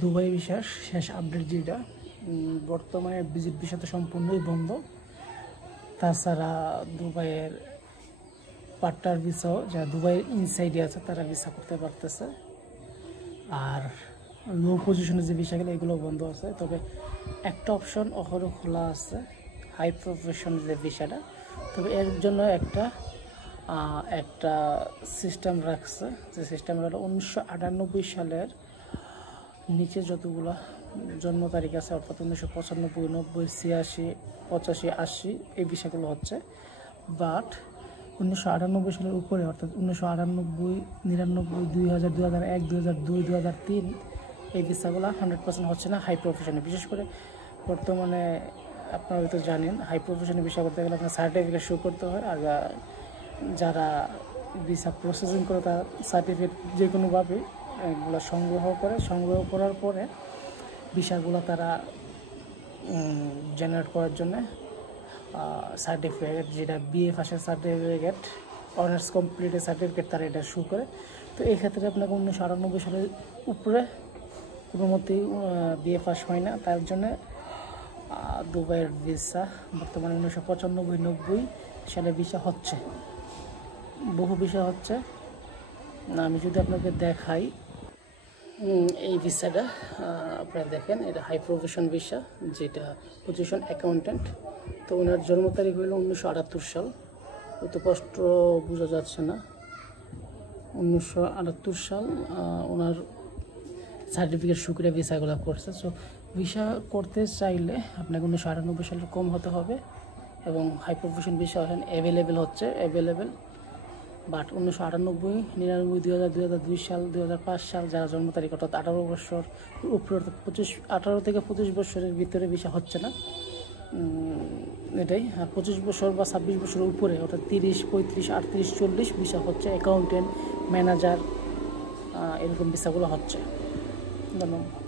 Dubai ভিসার শেষ update যেটা, বর্তমানে ভিজিট ভিসা তো সম্পূর্ণই বন্ধ। তাছাড়া দুবাইয়ের পার্টার ভিসাও, যারা দুবাইয়ের ইনসাইডে আছে তারা ভিসা করতে পারতেছে। আর লো পজিশনে যে ভিসাগুলো এগুলো বন্ধ আছে। তবে একটা অপশন অহরহ খোলা আছে, হাই প্রফেশন যে ভিসাটা। তবে এর জন্য একটা সিস্টেম রাখছে, যে সিস্টেমটা হলো 1998 সালের নিচে যতগুলো জন্ম তারিখ আছে, অর্থাৎ 1995, 90, 86, 85, 80 এই ভিসাগুলো হচ্ছে। বাট 1998 সালের উপরে, অর্থাৎ 1998, 99, 2000, 2001, 2002, 2003 এই ভিসাগুলো 100% হচ্ছে না হাই প্রফেশনে। বিশেষ করে বর্তমানে আপনারা হয়তো জানেন, হাই প্রফেশনে ভিসা করতে গেলে আপনার সার্টিফিকেট শো করতে হয়। আর যারা ভিসা প্রসেসিং করে তার সার্টিফিকেট যে কোনোভাবে এগুলো সংগ্রহ করার পরে ভিসাগুলো তারা জেনারেট করার জন্য সার্টিফিকেট, যেটা বিএ পাসের সার্টিফিকেট, অনার্স কমপ্লিটের সার্টিফিকেট, তারা এটা শো করে। তো এই ক্ষেত্রে আপনাকে 1998 সালের উপরে কোনো মতেই বিএ পাস হয় না। তার জন্যে দুবাইয়ের ভিসা বর্তমানে 1995, 90 সালে ভিসা হচ্ছে, বহু ভিসা হচ্ছে। আমি যদি আপনাকে দেখাই এই ভিসাটা, আপনারা দেখেন, এটা হাই প্রফেশন ভিসা, যেটা পজিশন অ্যাকাউন্ট্যান্ট। তো ওনার জন্ম তারিখ হইল 1978 সাল। অত কষ্ট বোঝা যাচ্ছে না, 1978 সাল ওনার সার্টিফিকেট শুক্রিয়া ভিসাগুলো করছে। সো ভিসা করতে চাইলে আপনাকে 1998 সালের কম হতে হবে, এবং হাই প্রফেশন ভিসা অ্যাভেলেবেল হচ্ছে। বাট 1998, 99, 2000, 2002 সাল, 2005 সাল যারা জন্ম তারিখ, অর্থাৎ 18 বছর উপরে, অর্থাৎ 18 থেকে 25 বছরের ভিতরে ভিসা হচ্ছে না এটাই। আর 25 বছর বা 26 বছরের উপরে, অর্থাৎ 30, 35, 38, 40 ভিসা হচ্ছে। অ্যাকাউন্টেন্ট, ম্যানেজার, এরকম ভিসাগুলো হচ্ছে। ধন্যবাদ।